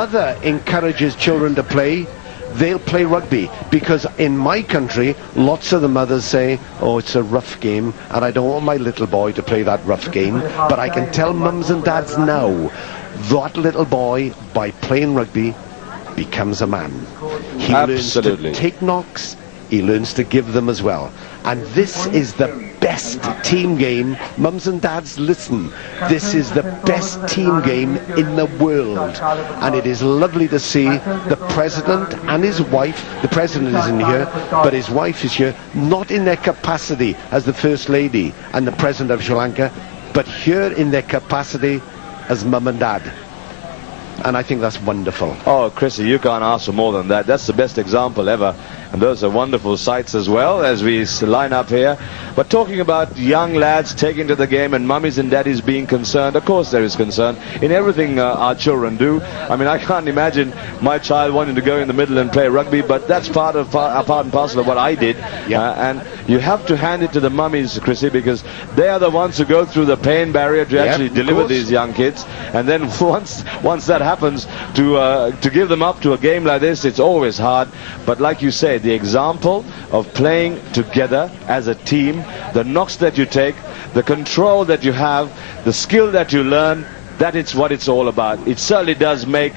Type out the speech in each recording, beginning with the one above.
mother encourages children to play, they'll play rugby, because in my country lots of the mothers say, oh, it's a rough game and I don't want my little boy to play that rough game. But I can tell mums and dads now, that little boy, by playing rugby, becomes a man. He learns to take knocks, he learns to give them as well. And this is the best team game. Mums and dads, listen, this is the best team game in the world. And it is lovely to see the president and his wife. The president isn't here, but his wife is here, not in their capacity as the First Lady and the President of Sri Lanka, but here in their capacity as mum and dad. And I think that's wonderful. Oh, Chrissy, you can't ask for more than that. That's the best example ever. And those are wonderful sights as well as we line up here. But talking about young lads taking to the game and mummies and daddies being concerned, of course there is concern in everything our children do. I mean, I can't imagine my child wanting to go in the middle and play rugby, but that's part and parcel of what I did. Yeah. And you have to hand it to the mummies, Chrissy, because they are the ones who go through the pain barrier to actually deliver these young kids. And then once that happens, to give them up to a game like this, it's always hard. But like you say, the example of playing together as a team, the knocks that you take, the control that you have, the skill that you learn, that is what it's all about. It certainly does make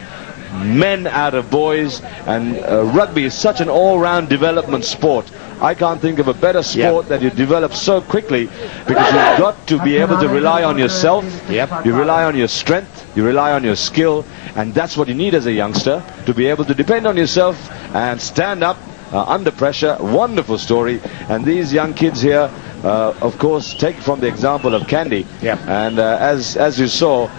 men out of boys, and rugby is such an all-round development sport. I can't think of a better sport that you develop so quickly, because you've got to be able to rely on yourself, you rely on your strength, you rely on your skill, and that's what you need as a youngster, to be able to depend on yourself and stand up under pressure. Wonderful story. And these young kids here, of course, take from the example of Candy. And as you saw,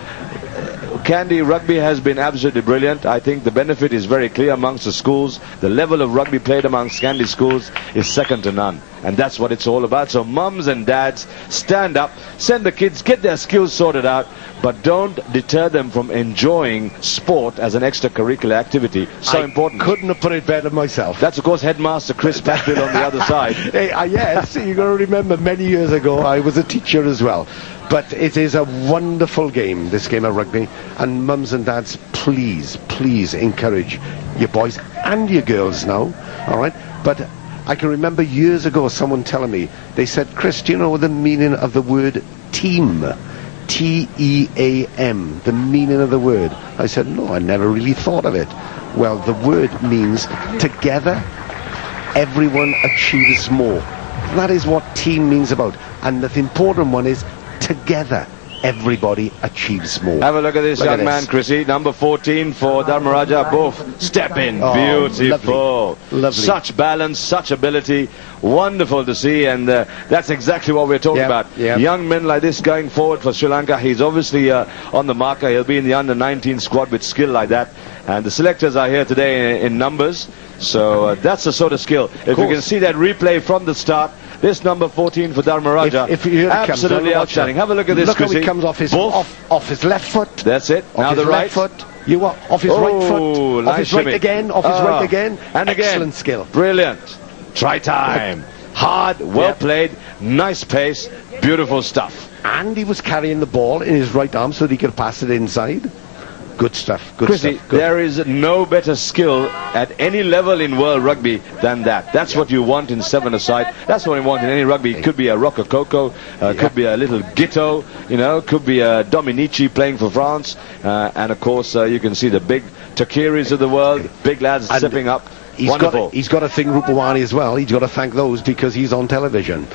Candy rugby has been absolutely brilliant. I think the benefit is very clear amongst the schools. The level of rugby played amongst Candy schools is second to none. And that's what it's all about. So mums and dads, stand up, send the kids, get their skills sorted out, but don't deter them from enjoying sport as an extracurricular activity. So important. Couldn't have put it better myself. That's, of course, Headmaster Chris Packbill on the other side. Hey, yes, you've got to remember, many years ago I was a teacher as well. But it is a wonderful game, this game of rugby. And mums and dads, please, please encourage your boys and your girls now, all right? But I can remember years ago someone telling me, they said, Chris, do you know the meaning of the word team? T-E-A-M, the meaning of the word. I said, no, I never really thought of it. Well, the word means together, everyone achieves more. That is what team means about. And the important one is together, everybody achieves more. Have a look at this young man, Chrissy. Number 14 for Dharmaraja. Both step in. Beautiful. Lovely. Such balance, such ability. Wonderful to see, and that's exactly what we're talking about. Young men like this going forward for Sri Lanka. He's obviously on the marker. He'll be in the under-19 squad with skill like that. And the selectors are here today in numbers. So that's the sort of skill. If you can see that replay from the start, this number 14 for Dharmaraja, absolutely outstanding. Have a look at this, Chrissy. Look how he comes off his left foot. That's it. Now the right foot. You are off his right foot. Off his right again. Off his right again. And again. Excellent skill. Brilliant. Try time. Hard, well played, nice pace, beautiful stuff. And he was carrying the ball in his right arm so that he could pass it inside. Good stuff. Good Chrissy, stuff. Good. There is no better skill at any level in world rugby than that. That's what you want in seven-a-side. That's what you want in any rugby. It could be a Rococo, could be a little Gitto, you know, could be a Dominici playing for France. And of course, you can see the big Takiris of the world, big lads stepping up. He's got to thank Rupawani as well. He's got to thank those because he's on television.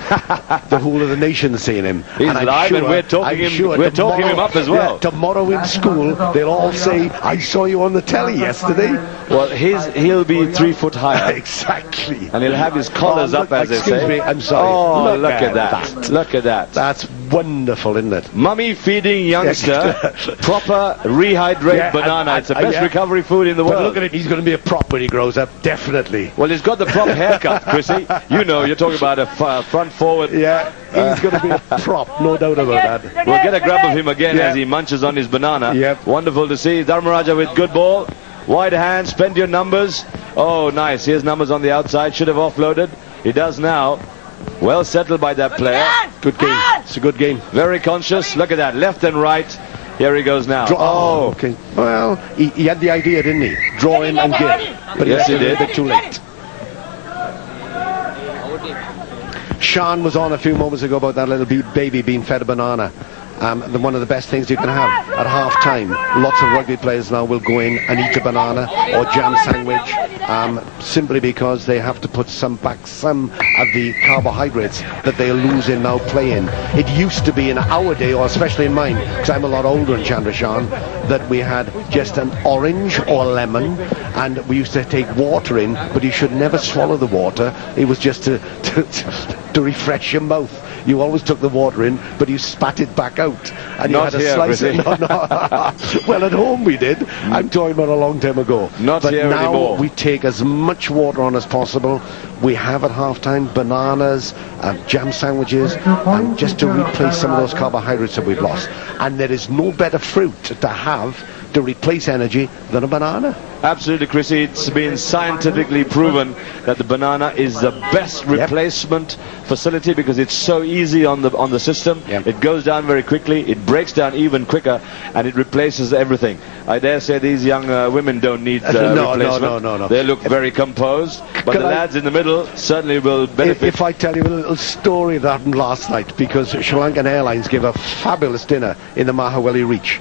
The whole of the nation's seeing him. He's live, and we're talking him up as well. Tomorrow in school, they'll all say, I saw you on the telly yesterday. Well, he'll be 3 foot higher. Exactly. And he'll have his collars up, as they say. Excuse me, I'm sorry. Oh, look at that. Look at that. That's wonderful, isn't it? Mummy feeding youngster, proper rehydrate banana. It's the best recovery food in the world. But look at him, he's going to be a prop when he grows up. Definitely. Well, he's got the prop haircut, Chrissy. You know, you're talking about a front forward. Yeah, he's going to be a prop, no doubt about that. We'll get a grab of him again as he munches on his banana. Wonderful to see. Dharmaraja with good ball. Wide hand, spend your numbers. Oh, nice. Here's numbers on the outside. Should have offloaded. He does now. Well settled by that player. Good game. It's a good game. Very conscious. Look at that. Left and right. Here he goes now. Oh, okay. Well, he had the idea, didn't he? Draw in and give. But yes, he did. A bit too late. Sean was on a few moments ago about that little baby being fed a banana. One of the best things you can have at half-time. Lots of rugby players now will go in and eat a banana or jam sandwich, simply because they have to put some of the carbohydrates that they're losing now playing. It used to be in our day, or especially in mine, because I'm a lot older in Chandrashan, that we had just an orange or lemon, and we used to take water in, but you should never swallow the water. It was just to refresh your mouth. You always took the water in, but you spat it back out. And Not you had here, a slice Chrissy. Well, at home we did. I'm talking about a long time ago. Not but here now anymore. we take as much water on as possible. We have at halftime bananas, jam sandwiches, and just to replace some of those carbohydrates that we've lost. And there is no better fruit to have to replace energy than a banana. Absolutely, Chrissy. It's been scientifically proven that the banana is the best replacement facility because it's so easy on the system. Yep. It goes down very quickly. It breaks down even quicker, and it replaces everything. I dare say these young women don't need replacement. No. They look very composed, but the lads in the middle certainly will benefit. If I tell you a little story that happened last night, because Sri Lankan Airlines gave a fabulous dinner in the Mahaweli Reach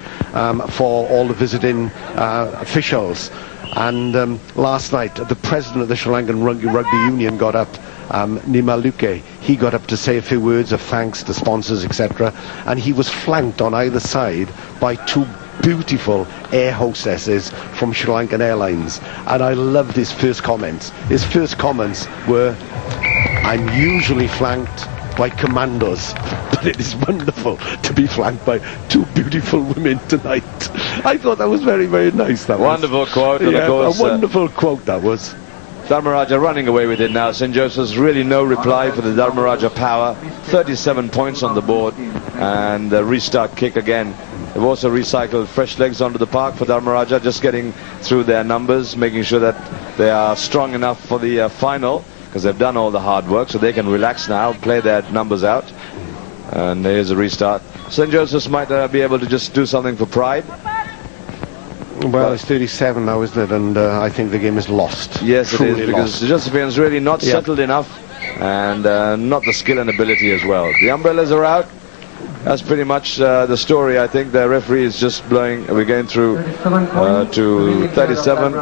for all the visiting officials. And last night, the president of the Sri Lankan Rugby Union got up, Nimaluke. He got up to say a few words of thanks to sponsors, etc. And he was flanked on either side by two beautiful air hostesses from Sri Lankan Airlines. And I loved his first comments. His first comments were, "I'm usually flanked by commandos, but it is wonderful to be flanked by two beautiful women tonight." I thought that was very, very nice. That Wonderful quote, and of course, a wonderful quote that was. Dharmaraja running away with it now. St. Joseph's really no reply for the Dharmaraja power. 37 points on the board, and the restart kick again. They've also recycled fresh legs onto the park for Dharmaraja, just getting through their numbers, making sure that they are strong enough for the final, because they've done all the hard work, so they can relax now, play their numbers out. And here's a restart. St. Joseph's might be able to just do something for pride. Well, it's 37 now, isn't it? And I think the game is lost. Yes, it is, Truly because lost. the Josephians really not settled enough, and not the skill and ability as well. The umbrellas are out. That's pretty much the story. I think the referee is just blowing. We're going through to 37.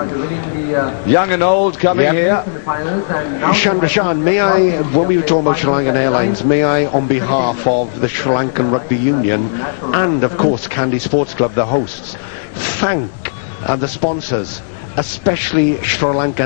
Young and old coming here. Chandrashan, may I, when we were talking about Sri Lankan Airlines, may I, on behalf of the Sri Lankan Rugby Union and, of course, Kandy Sports Club, the hosts, thank the sponsors, especially Sri Lankan